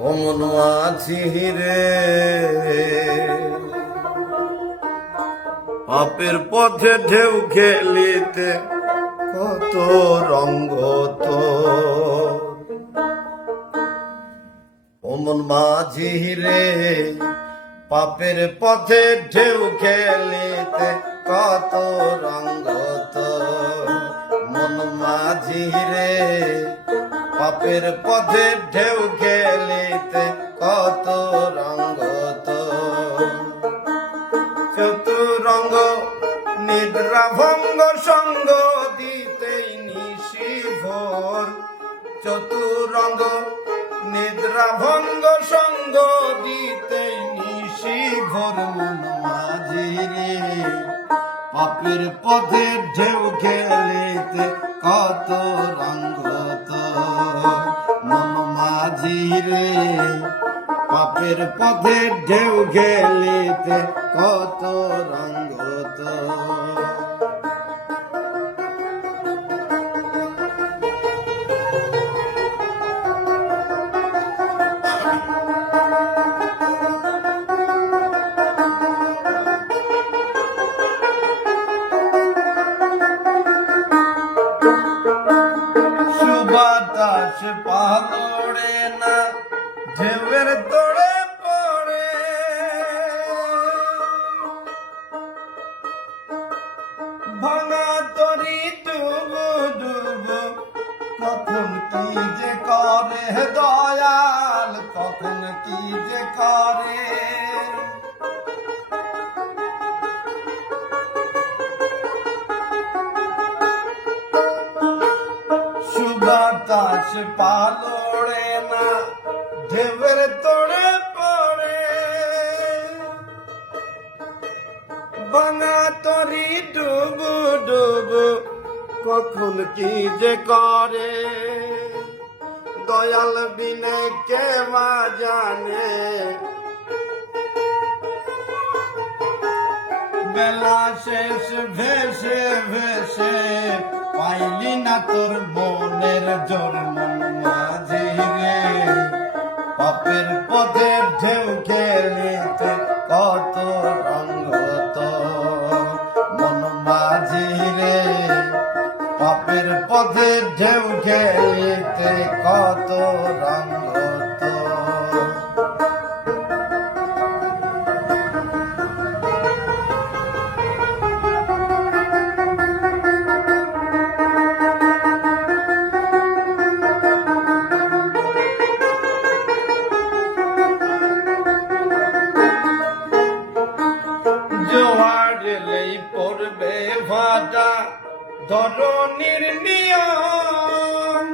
ও মন মাঝি রে, পাপের পথে ঢেউ খেলিতে কত রঙ্গ তোর। ও মন মাঝি রে, পাপের পথে ঢেউ খেলিতে কত রঙ্গ তোর। মন মাঝি রে, পাপের পথে ঢেউ খেলিতে কত রঙ্গ তোর। চতুরঙ্গ নিদ্রা ভঙ্গ সঙ্গ দিতেই নিশি ভোর। চতুরঙ্গ নিদ্রা ভঙ্গ সঙ্গ দিতেই নিশি ভোর। মন মাঝি রে, পাপের পথে ঢেউ খেলিতে কত রঙ্গ তোর। মন মাঝি রে, পাপের পথে ঢেউ খেলিতে কত রঙ্গ তোর। সুবাতাস পালড়ে না, ঢেউয়ের তোড়ে পড়ে। ভাঙা তরি ডুবু ডুবু কখন কি যে করে দয়াল, কখন কি যে করে। সুবাতাস পালড়ে না, ঢেউয়ের তোড়ে পড়ে। ভাঙা তরি ডুবু ডুবু কখন কি যে করে। দয়াল বিনে কে মা জানে, বেলা শেষ ভেসে ভেসে পাইলি না তোর মনের জোর। মন মাঝি রে, পাপের পথে ঢেউ খেলিতে কত রঙ্গ তোর। মন মাঝি রে, পাপের পথে ঢেউ খেলিতে কত রঙ্গ তোর। জোয়ার এলেই পড়বে ভাটা ধরণীর নিয়ম।